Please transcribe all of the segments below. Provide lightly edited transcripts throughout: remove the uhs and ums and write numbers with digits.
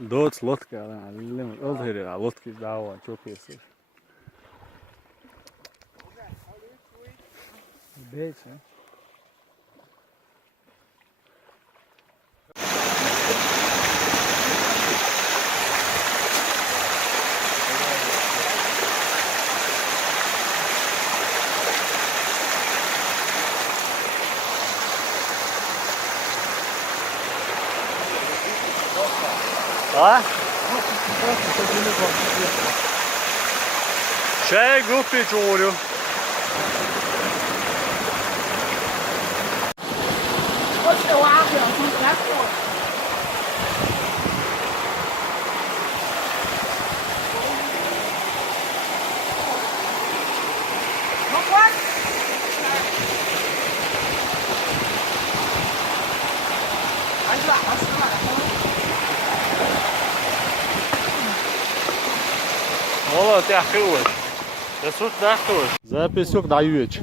Dots lotka, limit. Odheri, a lotky dává, čo pieseš. Beč, ne? A? Še glupi čurju. Hoće ovako, ja sam tako. No what? Valla te akıllı. Resut da akıllı. Zapis yok da yüç.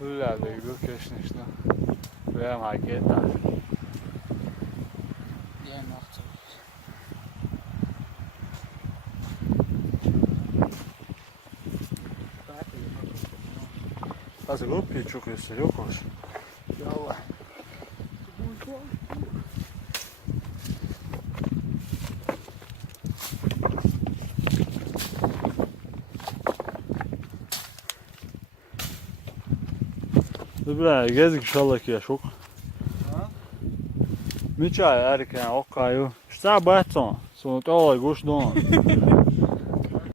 Hülla da gibi kesin işte. Veya marketler. Az glupi çok yok hoş. Yallah. Dobra, gezdik inşallah ki ya çok. Mi čaj, erken, okaju. Šta bacam? Sam to ovaj guš don.